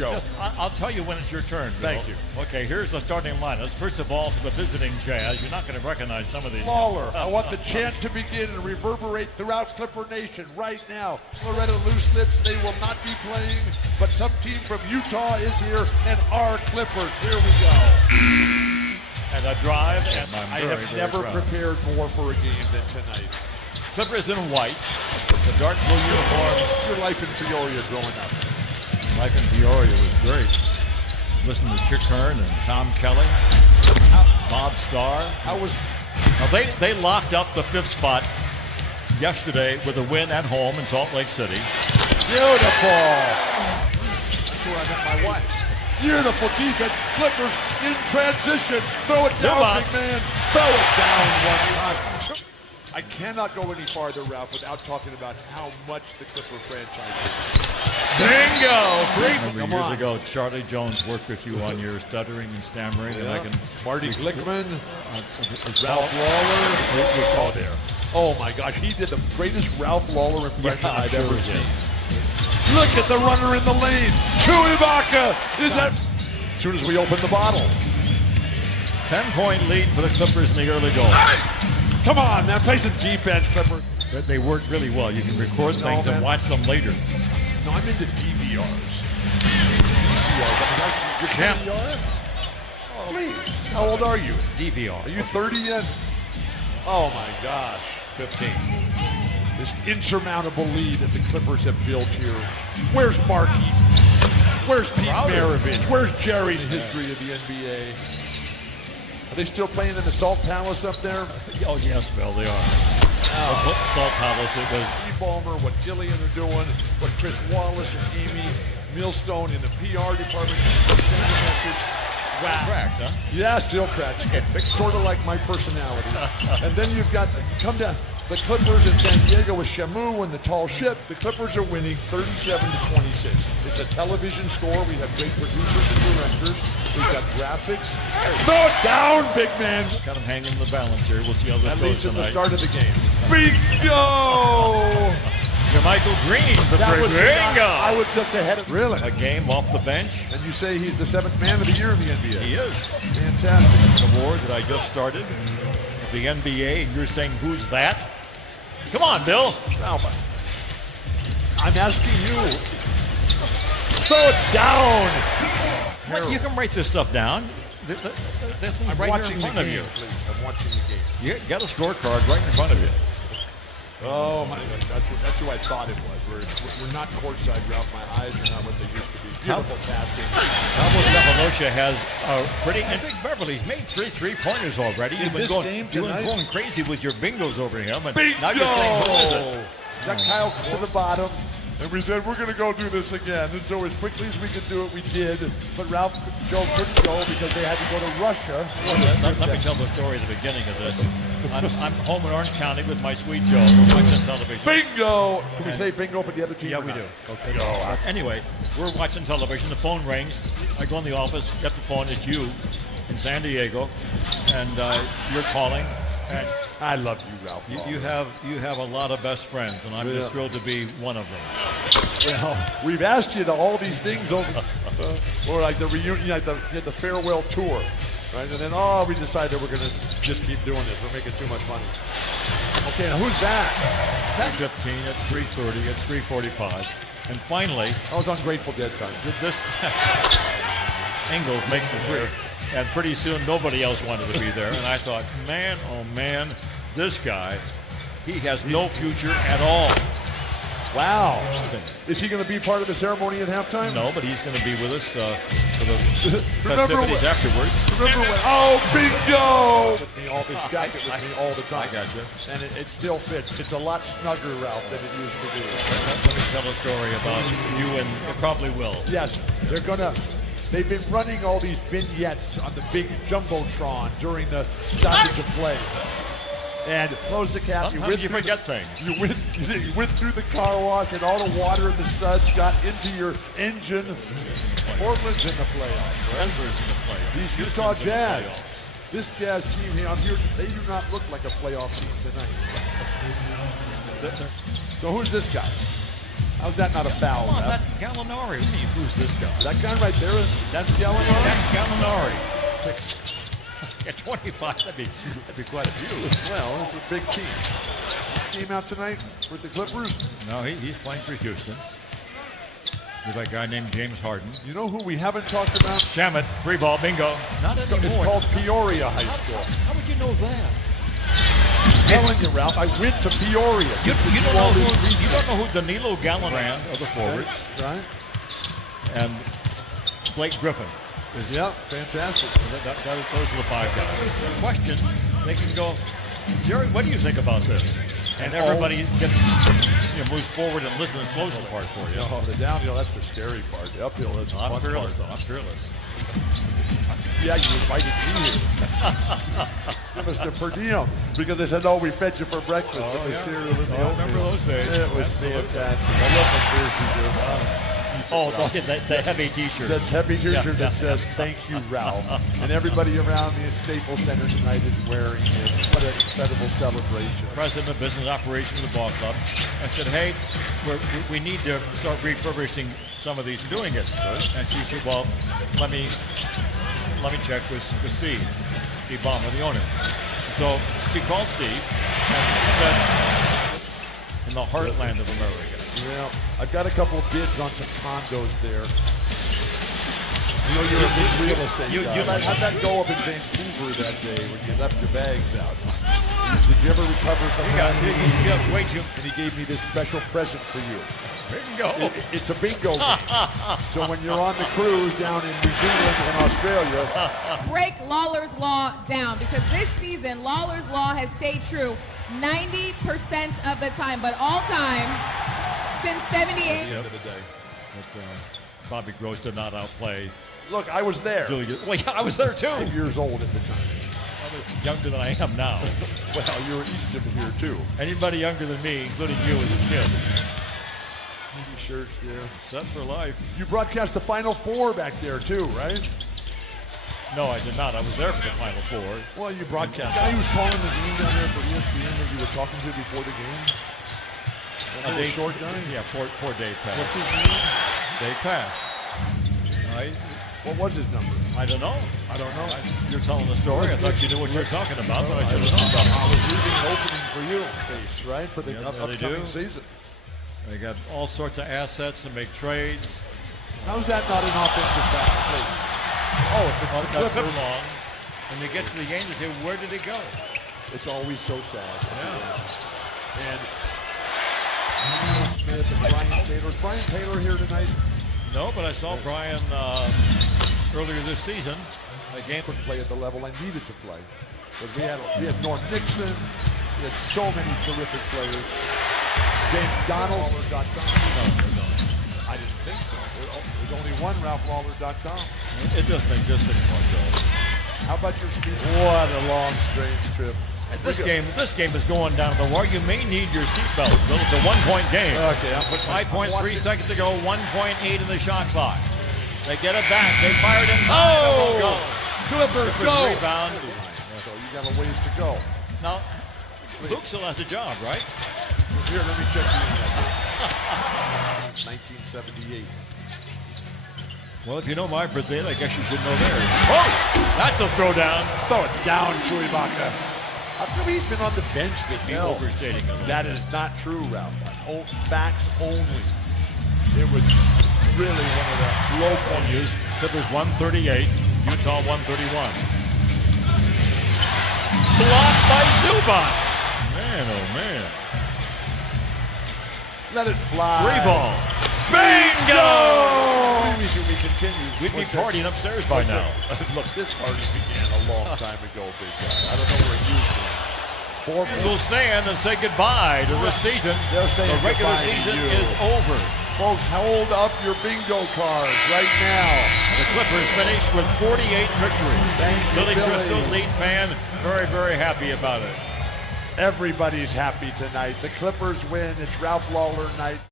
show. I'll tell you when it's your turn, Bill. Thank you. Okay, here's the starting lineup. First of all, for the visiting Jazz, you're not going to recognize some of these. Lawler, I want the chant to begin and reverberate throughout Clipper Nation right now. Loretta Loose Lips, they will not be playing, but some team from Utah is here, and our Clippers. Here we go. And a drive, and I have never prepared more for a game than tonight. Clippers in white, the dark blue uniform. Your life in Peoria growing up. Life in Peoria was great. Listen to Chick Hearn and Tom Kelly, Bob Starr. Now they locked up the 5th spot yesterday with a win at home in Salt Lake City. Beautiful. That's where I met my wife. Beautiful defense. Clippers in transition. Throw it down, big man. Throw it down one time. I cannot go any farther, Ralph, without talking about how much the Clipper franchise is. Bingo! Years ago, Charlie Jones worked with you on your stuttering and stammering, and I can. Marty Glickman, Ralph Lawler. There. Oh my gosh, he did the greatest Ralph Lawler impression I've ever seen. Look at the runner in the lane. To Ibaka. Is that? As soon as we open the bottle. 10-point lead for the Clippers in the early going. Come on, man, play some defense, Clipper. They work really well. You can record things and watch them later. No, I'm into DVRs. DVR? Oh, please. How old are you? DVR. Are you 30 yet? Oh my gosh. 15. This insurmountable lead that the Clippers have built here. Where's Markey? Where's Pete Maravich? Where's Jerry's history of the NBA? Are they still playing in the Salt Palace up there? Oh, yes, Bill, they are. Salt Palace, it was. Steve Ballmer, what Gillian are doing, what Chris Wallace and Amy Millstone in the PR department. Wow. Cracked, huh? Yeah, still cracked. It's sort of like my personality. And then you've got, come down, the Clippers in San Diego with Shamu and the tall ship. The Clippers are winning 37-26. It's a television score. We have great producers and directors. We've got graphics. Throw it down, big man. Got him hanging in the balance here. We'll see how this goes tonight. At least at the start of the game. Bingo! Michael Green, bingo! I was just ahead of really. A game off the bench. And you say he's the 7th man of the year in the NBA. He is. Fantastic. An award that I just started of the NBA, and you're saying, who's that? Come on, Bill. Alba. I'm asking you. Throw it down. What, you can write this stuff down. I'm right watching here in front the of game, you. please. I'm watching the game. You got a scorecard right in front of you. Oh my God, that's who I thought it was. We're not courtside, Ralph. My eyes are not what they used to be. Beautiful passing. Almost Zapalocia has a pretty. I think Beverly's made 3 3-pointers already. You've been going crazy with your bingos over him. And bingo! Now you're saying, who is it? Got Kyle to the bottom. And we said, we're going to go do this again. And so as quickly as we could do it, we did. But Ralph Joe couldn't go because they had to go to Russia. Let me tell the story at the beginning of this. I'm home in Orange County with my sweet Joe. We're watching television. Bingo! Can we say bingo for the other team? Yeah, we do. Okay. Anyway, we're watching television. The phone rings. I go in the office, get the phone. It's you in San Diego. And you're calling. And I love you, Ralph. You have a lot of best friends, and I'm just thrilled to be one of them. Well, we've asked you to all these things over, or like the reunion, at the farewell tour, right? And then, we decided we're going to just keep doing this. We're making too much money. Okay, now who's that? 15 at 3:30 at 3:45, and finally, I was on Grateful Dead time. This Ingles makes the 3. And pretty soon, nobody else wanted to be there. And I thought, man, oh man, this guy, he has no future at all. Wow. Is he going to be part of the ceremony at halftime? No, but he's going to be with us for the festivities afterwards. Remember when? Bingo! With me, all this jacket with me all the time. I got you. And it still fits. It's a lot snugger, Ralph, than it used to be. Let me tell a story about you, and it probably will. Yes, they're going to. They've been running all these vignettes on the big Jumbotron during the stoppage of play. And close the cap. Sometimes you forget things. You went through the car wash, and all the water in the suds got into your engine. Portland's in the playoffs. Right? Denver's in the playoffs. These Utah Jazz. This Jazz team here, I'm here. They do not look like a playoff team tonight. So who's this guy? How's that not a foul? Come on, Ref? that's Gallinari. Who's this guy? That guy right there, that's Gallinari? That's Gallinari. At 25, that'd be quite a few. Well, it's a big team. Team out tonight with the Clippers? No, he's playing for Houston. With that guy named James Harden. You know who we haven't talked about? Shamet, 3-ball, bingo. Not anymore. It's called Peoria High School. How would you know that? I'm telling you, Ralph, I went to Peoria. You don't know who Danilo Gallinari of the forwards Right? and Blake Griffin. Yep, fantastic. Those are the 5 guys. The question, they can go, Jerry, what do you think about this? And everybody moves forward and listens close to the part for you. Oh, the downhill, that's the scary part. The uphill is the fun I'm fearless, part. though. I'm fearless. Yeah, you invited me here. Mr. Per Diem, because they said, "Oh, we fed you for breakfast." Oh, with yeah. the cereal and the I remember oatmeal. those days. It was Absolutely. fantastic. I love the The heavy T-shirt. That's heavy T-shirt Yeah, that says "Thank you, Ralph," and everybody around me at Staples Center tonight is wearing it. What an incredible celebration! President of Business Operations of the ball club. I said, hey, we need to start refurbishing some of these and doing it. And she said, well, let me check with Steve Ballmer, the owner. So she called Steve and said, in the heartland of America. Yeah, I've got a couple of bids on some condos there. You know, you're a big real estate guy. How'd that go up in Vancouver that day when you left your bags out? Did you ever recover some? You got way too. And he gave me this special present for you. Bingo. It's a bingo game. So when you're on the cruise down in New Zealand and Australia, break Lawler's Law down, because this season Lawler's Law has stayed true 90% of the time, but all time since 78. end of the day. But, Bobby Gross did not outplay Look, I was there. Julie. Well, yeah, I was there too. 8 years old at the time. I was younger than I am now. Well, you were east of here too. Anybody younger than me, including you as a kid, Maybe shirts there. set for life. You broadcast the Final Four back there too, right? No, I did not. I was there for the Final Four. Well, you broadcast. The guy who was calling the game down there for ESPN that you were talking to before the game. That little short guy. Yeah, poor Dave Pass. What's his name? Dave Pass. What was his number? I don't know. I don't know. You're telling the story. I thought you knew what you were talking about, but I should have known I about was leaving an opening for you, Case, right? For the Yeah, they upcoming do. season. it. They got all sorts of assets to make trades. How's that not an offensive foul, please? Oh, if it's the That's Clippers, long. When you get to the game, you say, where did it go? it's always so sad. Yeah. And Smith and Brian Taylor. Is Brian Taylor here tonight? No, but I saw Brian earlier this season. A game couldn't play at the level I needed to play. But we had Norm Nixon. We had so many terrific players. James Donald. No, I didn't think so. There's only one RalphLawler.com. it doesn't exist anymore, Joe. How about your speed? What a long, strange trip. This game is going down the wire. You may need your seatbelt. It's a 1-point game. Okay, I'm putting 5.3 seconds to go. 1.8 in the shot clock. They get it back. They fired in. Oh! Go. Clippers, go! Rebound. So you got a ways to go. Now, Luke still has a job, right? Here, let me check the internet. 1978. Well, if you know my birthday, I guess you should know theirs. Oh! That's a throwdown. Throw it down, Chuibaka. How come he's been on the bench this Be year? overstating it. That is not true, Ralph. Facts only. It was really one of the low points. Clippers 138, Utah 131. Blocked by Zubac. Man, oh man. Let it fly. 3-ball. Bingo! We continue. We'd be partying upstairs by now. Look, this party began a long time ago, big guy. I don't know where it used to. So we'll stand and say goodbye to this season. They're saying The regular goodbye to season you. is over. Folks, hold up your bingo cards right now. The Clippers finished with 48 victories. Thank you, Billy Billy. Crystal, lead fan, very, very happy about it. Everybody's happy tonight. The Clippers win. It's Ralph Lawler night.